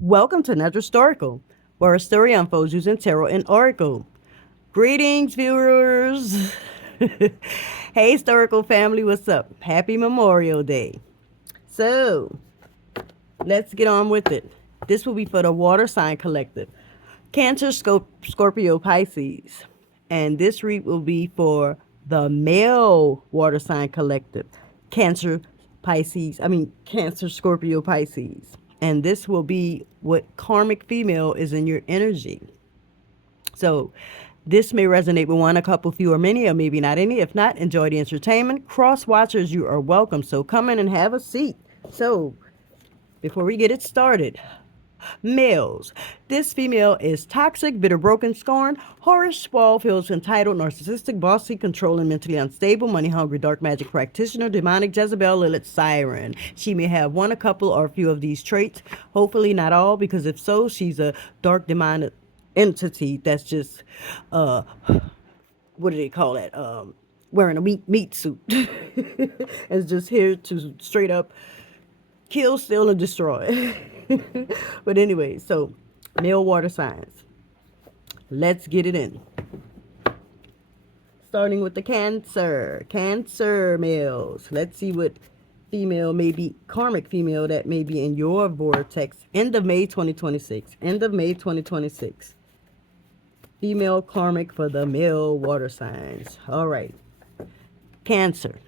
Welcome to Natural Historical, where a story unfolds using tarot and oracle. Greetings, viewers. Hey, historical family, what's up? Happy Memorial Day. So, let's get on with it. This will be for the water sign collective Cancer, Scorpio, Pisces. And this read will be for the male water sign collective Cancer, Cancer, Scorpio, Pisces. And this will be what karmic female is in your energy. So this may resonate with one, a couple, few, or many, or maybe not any. If not, enjoy the entertainment. Cross watchers, you are welcome. So come in and have a seat. So before we get it started, males. This female is toxic, bitter, broken, scorned, whorish, spoiled, feels entitled, narcissistic, bossy, controlling, mentally unstable, money hungry, dark magic practitioner, demonic, Jezebel, Lilith, siren. She may have one, a couple, or a few of these traits. Hopefully not all, because if so, she's a dark demonic entity that's just what do they call that? Wearing a meat suit. It's just here to straight up kill, steal, and destroy. But anyway, so male water signs. Let's get it in. Starting with the Cancer. Cancer males. Let's see what female may be, karmic female that may be in your vortex. End of May 2026. End of May 2026. Female karmic for the male water signs. All right. Cancer.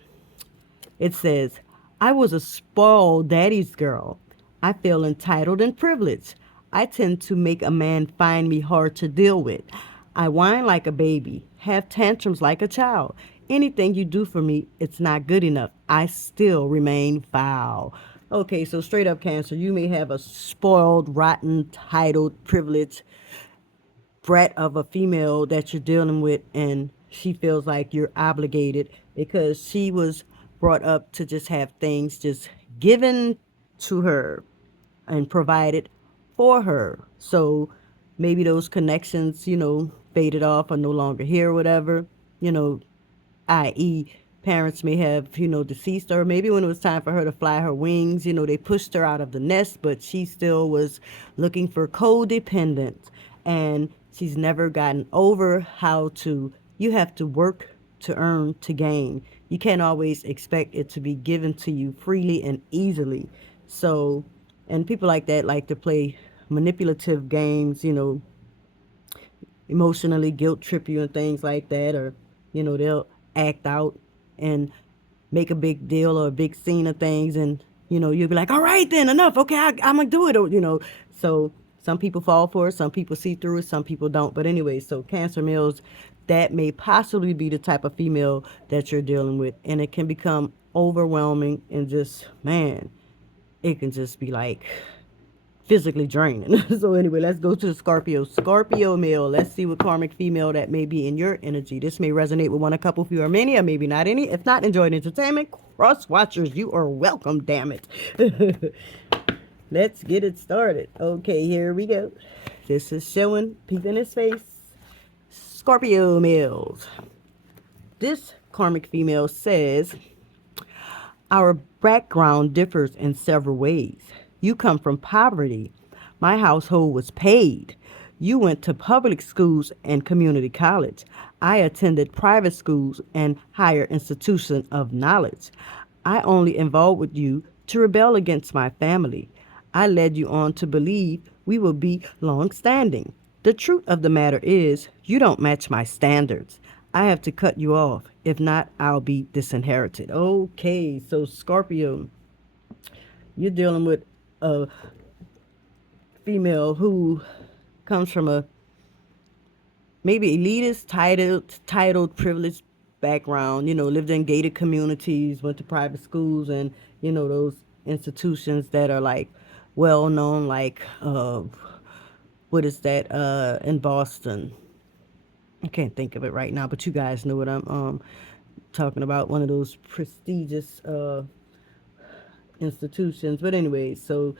It says, I was a spoiled daddy's girl. I feel entitled and privileged. I tend to make a man find me hard to deal with. I whine like a baby, have tantrums like a child. Anything you do for me, it's not good enough. I still remain foul. Okay, so straight up Cancer, you may have a spoiled, rotten, titled, privileged brat of a female that you're dealing with, and she feels like you're obligated because she was brought up to just have things just given to her and provided for her. So maybe those connections, faded off or no longer here or whatever, you know, i.e., parents may have, deceased, or maybe when it was time for her to fly her wings, they pushed her out of the nest, but she still was looking for codependence. And she's never gotten over how to, you have to work to earn to gain. You can't always expect it to be given to you freely and easily. So, and people like that like to play manipulative games, emotionally guilt trip you and things like that, or they'll act out and make a big deal or a big scene of things, and you'll be like, all right then, enough, okay, I'm gonna do it, or, so some people fall for it, some people see through it, some people don't. But anyway, so Cancer males, that may possibly be the type of female that you're dealing with, and it can become overwhelming and just, man, it can just be like physically draining. So anyway, let's go to the Scorpio. Scorpio male. Let's see what karmic female that may be in your energy. This may resonate with one, a couple, few, or many, or maybe not any. If not, enjoy the entertainment. Cross watchers, you are welcome. Damn it. Let's get it started. Okay, here we go. This is showing peeping his face. Scorpio males. This karmic female says, our background differs in several ways. You come from poverty. My household was paid. You went to public schools and community college. I attended private schools and higher institutions of knowledge. I only involved with you to rebel against my family. I led you on to believe we will be long standing. The truth of the matter is, you don't match my standards. I have to cut you off. If not, I'll be disinherited. Okay, so Scorpio, you're dealing with a female who comes from a maybe elitist, titled, privileged background, lived in gated communities, went to private schools, and, those institutions that are like well known, like, what is that, in Boston? I can't think of it right now, but you guys know what I'm talking about. One of those prestigious institutions. But anyway, so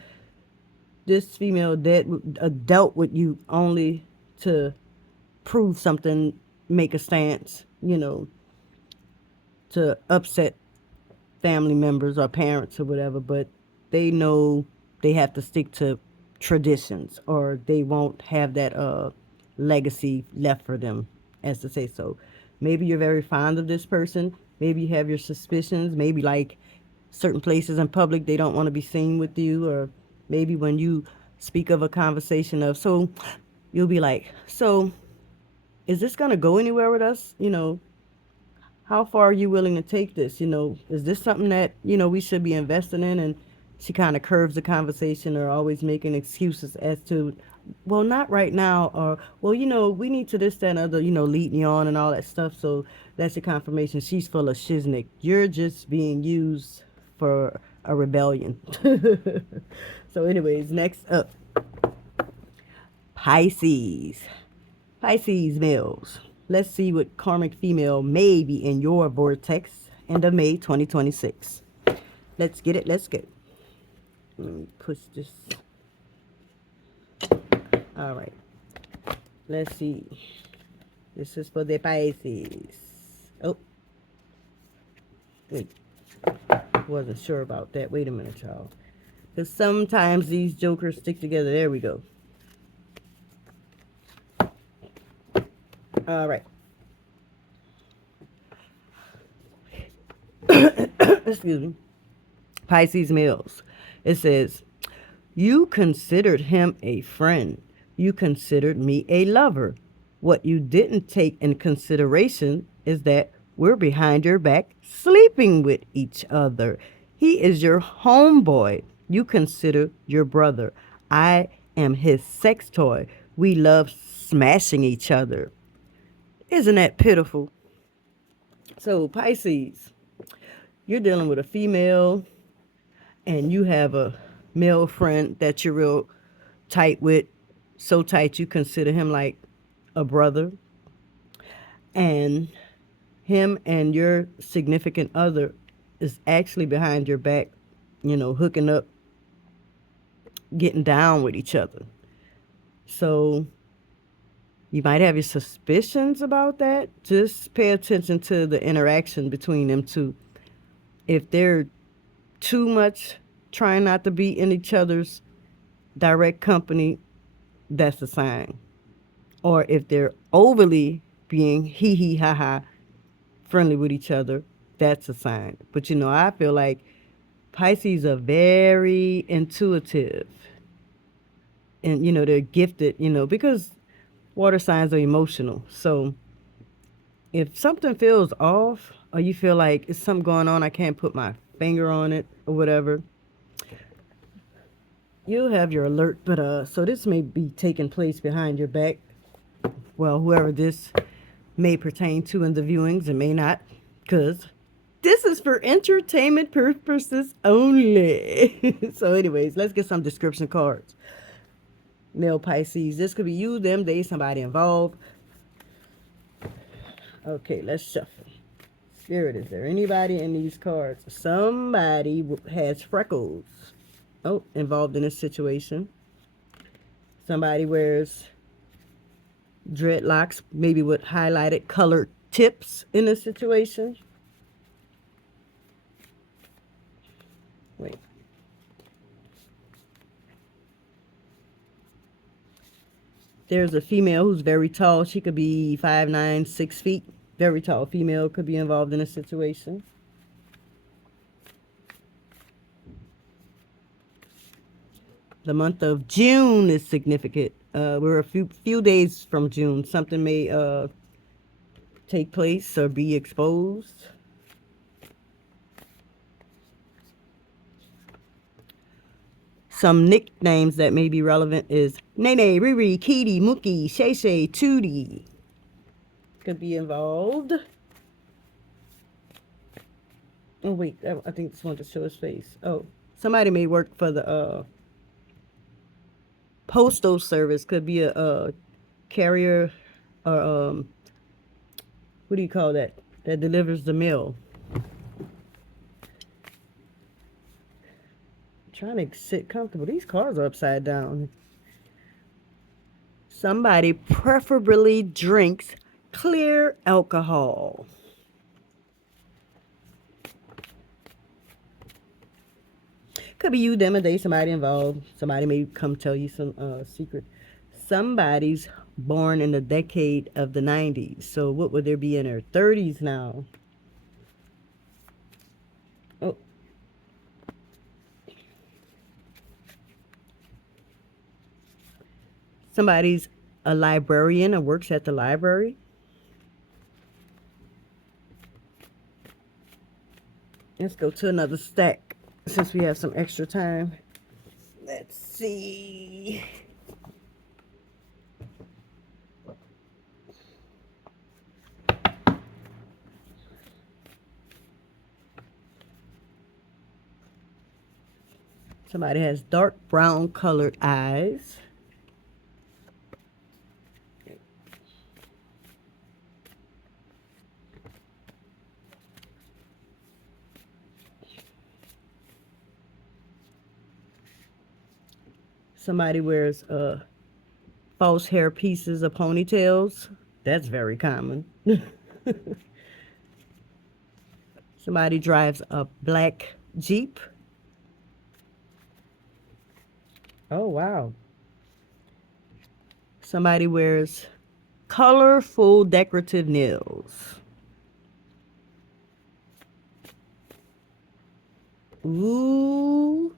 this female dealt with you only to prove something, make a stance, to upset family members or parents or whatever. But they know they have to stick to traditions, or they won't have that legacy left for them, as to say. So maybe you're very fond of this person, maybe you have your suspicions, maybe like certain places in public they don't want to be seen with you, or maybe when you speak of a conversation of, so you'll be like, so is this going to go anywhere with us, how far are you willing to take this? Is this something that, we should be investing in? And she kind of curves the conversation, or always making excuses as to, well, not right now, or, well, we need to this, that, and other, leading you on and all that stuff. So that's your confirmation. She's full of shiznick. You're just being used for a rebellion. So anyways, next up, Pisces. Pisces males. Let's see what karmic female may be in your vortex end of May 2026. Let's get it. Let's get it. Let me push this. All right. Let's see. This is for the Pisces. Oh. Wait. Wasn't sure about that. Wait a minute, y'all. Because sometimes these jokers stick together. There we go. All right. Excuse me. Pisces males. It says, you considered him a friend. You considered me a lover. What you didn't take in consideration is that we're behind your back sleeping with each other. He is your homeboy. You consider your brother. I am his sex toy. We love smashing each other. Isn't that pitiful? So, Pisces, you're dealing with a female, and you have a male friend that you're real tight with, so tight you consider him like a brother, and him and your significant other is actually behind your back, hooking up, getting down with each other. So you might have your suspicions about that. Just pay attention to the interaction between them two. If they're too much trying not to be in each other's direct company, that's a sign. Or if they're overly being hee hee ha ha friendly with each other, that's a sign. But I feel like Pisces are very intuitive, and they're gifted, because water signs are emotional. So if something feels off, or you feel like it's something going on, I can't put my finger on it or whatever, you'll have your alert. But so this may be taking place behind your back. Well, whoever this may pertain to in the viewings, and may not, because this is for entertainment purposes only. So anyways, let's get some description cards. Male Pisces, this could be you, them, they, somebody involved. Okay, let's shuffle. Spirit, is there anybody in these cards? Somebody has freckles. Oh, involved in a situation. Somebody wears dreadlocks, maybe with highlighted colored tips in a situation. Wait. There's a female who's very tall. She could be 5'9", 6 feet. Very tall female could be involved in a situation. The month of June is significant. We're a few days from June. Something may take place or be exposed. Some nicknames that may be relevant is Nene, Riri, Kitty, Mookie, Shay Shay, Tootie. Could be involved. Oh, wait. I think this one to show his face. Oh, somebody may work for the postal service. Could be a carrier, or what do you call that? That delivers the mail. Trying to sit comfortable. These cards are upside down. Somebody preferably drinks clear alcohol. Could be you, them, a day, somebody involved. Somebody may come tell you some secret. Somebody's born in the decade of the 90s. So what would there be in their 30s now? Oh, somebody's a librarian or works at the library. Let's go to another stack since we have some extra time. Let's see. Somebody has dark brown colored eyes. Somebody wears false hair pieces or ponytails. That's very common. Somebody drives a black Jeep. Oh, wow. Somebody wears colorful decorative nails. Ooh.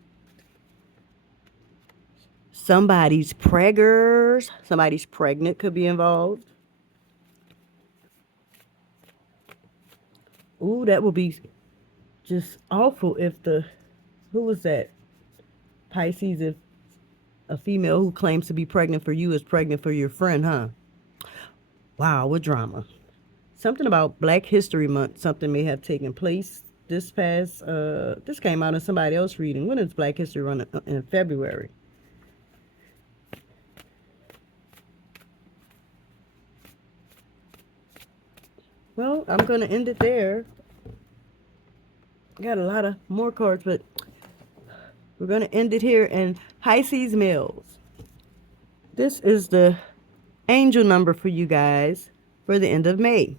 Somebody's preggers. Somebody's pregnant could be involved. Ooh, that would be just awful if who was that? Pisces, if a female who claims to be pregnant for you is pregnant for your friend, huh? Wow, what drama. Something about Black History Month, something may have taken place this came out in somebody else reading. When is Black History Month? In February. Well, I'm going to end it there. Got a lot of more cards, but we're going to end it here. And Pisces males, this is the angel number for you guys for the end of May.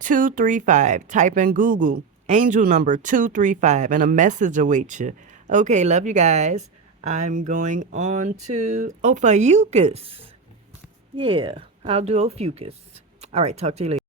235. Type in Google angel number 235 and a message awaits you. Okay, love you guys. I'm going on to Ophiuchus. Yeah, I'll do Ophiuchus. All right, talk to you later.